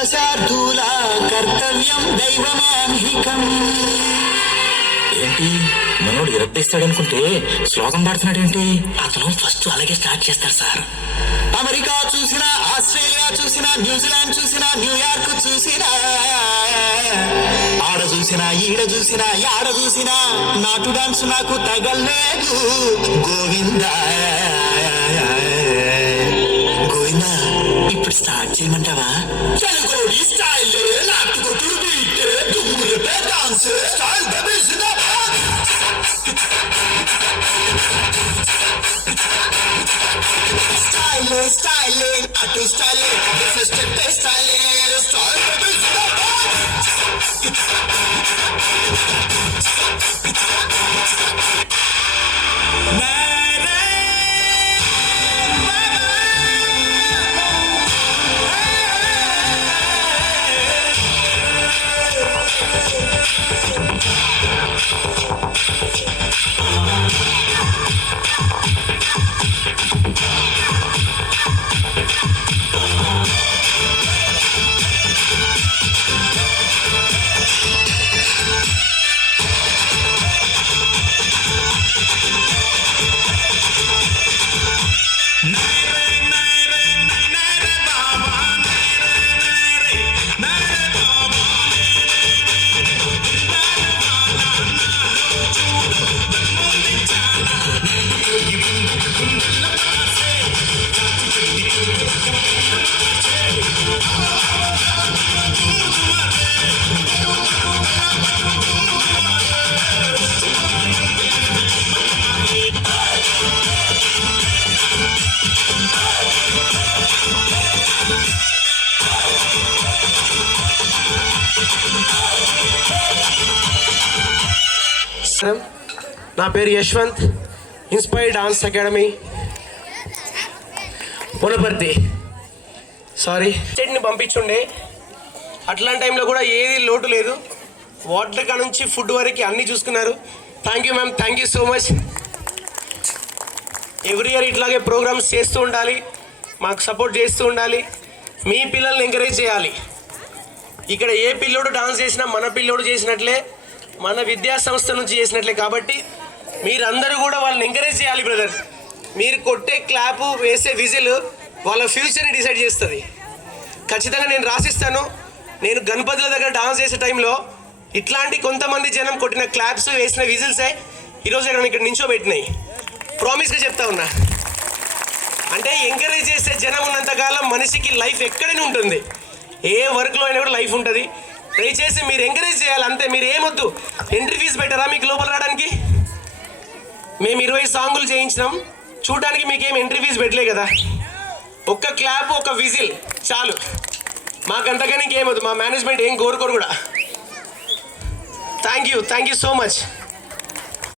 దశార్థుల కర్తవ్యం దైవమాన్హికం. ఏంటి మనోడు ఇరద్దీస్తాడనుకుంటే శ్లోకం పాడుతున్నాడేంటి? అతను ఫస్ట్ అలాగే స్టార్ట్ చేస్తారు సార్. అమెరికా చూసినా, ఆస్ట్రేలియా చూసినా, న్యూజిలాండ్ చూసినా, న్యూయార్క్ చూసినా, ఆడ చూసినా, ఈడ చూసినా, యాడ చూసినా నాటు డాన్స్ నాకు తగలేదు. గోవిందా గోవిందా, ఇప్పుడు స్టార్ట్ చేయమంటావా? తెలుగు స్టైల్ నాటుకొట్టు బీట్ దుమ్ముల dance style Styling, auto styling, first step styling, style baby. నా పేరు Yashwant, inspire dance academy Punaparthi. Sorry స్టేట్ని పంపించుండే, అట్లాంటి టైంలో కూడా ఏది లోటు లేదు. వాటర్ కా నుంచి ఫుడ్ వరకు అన్నీ చూసుకున్నారు. Thank you ma'am, thank you so much. Every year ఇట్లాగే ప్రోగ్రామ్స్ చేస్తూ ఉండాలి, మాకు సపోర్ట్ చేస్తూ ఉండాలి. మీ పిల్లల్ని ఎంకరేజ్ చేయాలి. ఇక్కడ ఏ పిల్లోడు డాన్స్ చేసినా మన పిల్లోడు చేసినట్లే, మన విద్యా సంస్థ నుంచి చేసినట్లే. కాబట్టి మీరందరూ కూడా వాళ్ళని ఎంకరేజ్ చేయాలి బ్రదర్. మీరు కొట్టే క్లాపు, వేసే విజిల్ వాళ్ళ ఫ్యూచర్ని డిసైడ్ చేస్తుంది. ఖచ్చితంగా నేను రాసిస్తాను. నేను గణపతుల దగ్గర డాన్స్ చేసే టైంలో ఇట్లాంటి కొంతమంది జనం కొట్టిన క్లాప్స్, వేసిన విజిల్సే ఈరోజు నేను ఇక్కడ నించోబెట్టినాయి. ప్రామిస్గా చెప్తా ఉన్నా. అంటే ఎంకరేజ్ చేసే జనం ఉన్నంతకాలం మనిషికి లైఫ్ ఎక్కడైనా ఉంటుంది. ఏ వర్క్లో అయినా కూడా లైఫ్ ఉంటుంది. దయచేసి మీరు ఎంకరేజ్ చేయాలి అంతే. మీరు ఏమొద్దు. ఎంట్రీ ఫీజు పెట్టారా మీకు లోపల రావడానికి? మేము 20 సాంగులు చేయించినాం. చూడడానికి మీకేం ఎంట్రీ ఫీజు పెట్టలే కదా. ఒక్క క్లాప్, ఒక విజిల్ చాలు. మాకంతగా ఇంకేమొద్దు. మా మేనేజ్మెంట్ ఏం కోరుకోరు కూడా. Thank you so much.